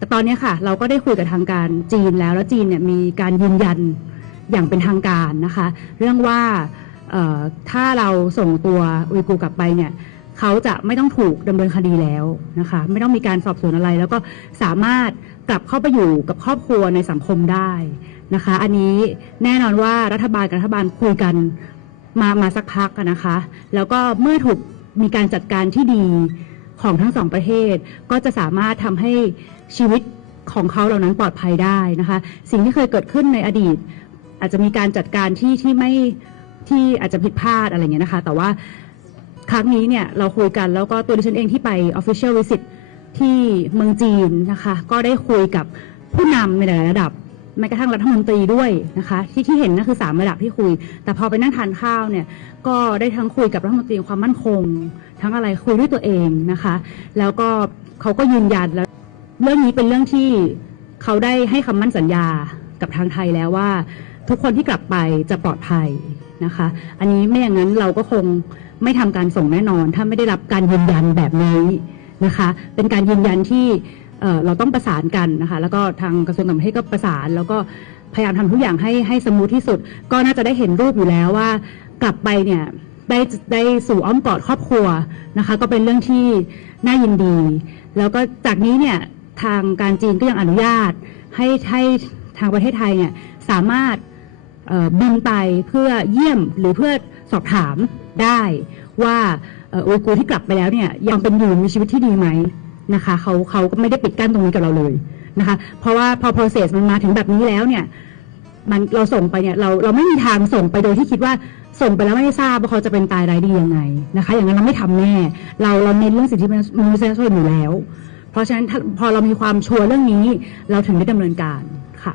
แต่ตอนนี้ค่ะ เราก็ได้คุยกับทางการจีนแล้วแล้วจีนเนี่ยมีการยืนยันอย่างเป็นทางการนะคะ เรื่องว่าถ้าเราส่งตัวอุยกูร์กลับไปเนี่ยเขาจะไม่ต้องถูกดำเนินคดีแล้วนะคะ ไม่ต้องมีการสอบสวนอะไร แล้วก็สามารถกลับเข้าไปอยู่กับครอบครัวในสังคมได้นะคะ อันนี้แน่นอนว่ารัฐบาลกับรัฐบาลคุยกันมามาสักพักนะคะ แล้วก็เมื่อถูกมีการจัดการที่ดี ของทั้งสองประเทศ ก็จะสามารถทำให้ชีวิตของเขาเหล่านั้นปลอดภัยได้นะคะ สิ่งที่เคยเกิดขึ้นในอดีต อาจจะมีการจัดการที่ที่ไม่ที่อาจจะผิดพลาดอะไรเงี้ยนะคะ แต่ว่าครั้งนี้เนี่ยเราคุยกันแล้วก็ตัวดิฉันเองที่ไป official visit ที่เมืองจีนนะคะ ก็ได้คุยกับผู้นำในหลายระดับ แม้กระทั่งรัฐมนตรีด้วยนะคะ ที่ที่เห็นนั่นคือสามระดับที่คุย แต่พอไปนั่งทานข้าวเนี่ยก็ได้ทั้งคุยกับรัฐมนตรีความมั่นคง ทั้งอะไรคุยด้วยตัวเองนะคะ แล้วก็เขาก็ยืนยันแล้ว เรื่องนี้เป็นเรื่องที่เขาได้ให้คำมั่นสัญญากับทางไทยแล้วว่า ทุกคนที่กลับไปจะปลอดภัยนะคะ อันนี้ไม่อย่างนั้นเราก็คงไม่ทำการส่งแน่นอน ถ้าไม่ได้รับการยืนยันแบบนี้นะคะ เป็นการยืนยันที่ เเราต้องประสานกันนะคะ แล้วก็ทางกระทรวงต่างประเทศก็ประสาน แล้วก็พยายามทำทุกอย่างให้ให้สมูทที่สุด ก็น่าจะได้เห็นรูปอยู่แล้วว่า กลับไปเนี่ยได้ได้สู่อ้อมกอดครอบครัวนะคะ ก็เป็นเรื่องที่น่ายินดี แล้วก็จากนี้เนี่ยทางการจีนก็ยังอนุญาต ให้ให้ทางประเทศไทยเนี่ยสามารถบินไปเพื่อเยี่ยมหรือเพื่อสอบถามได้ว่าอุยกูที่กลับไปแล้วเนี่ยยังเป็นอยู่มีชีวิตที่ดีไหม นะคะเขาเขาก็ไม่ได้ปิดกั้นตรงนี้กับเราเลยนะคะ เพราะว่าพอ process มันมาถึงแบบนี้แล้วเนี่ยมันเราส่งไปเนี่ยเราเราไม่มีทางส่งไปโดยที่คิดว่าส่งไปแล้วไม่ทราบว่าเขาจะเป็นตายร้ายดียังไงนะคะ อย่างนั้นเราไม่ทำแน่เราเราเน้นเรื่องสิทธิมนุษยชนอยู่แล้ว เพราะฉะนั้นถ้าพอเรามีความชัวร์เรื่องนี้ เราถึงได้ดำเนินการค่ะ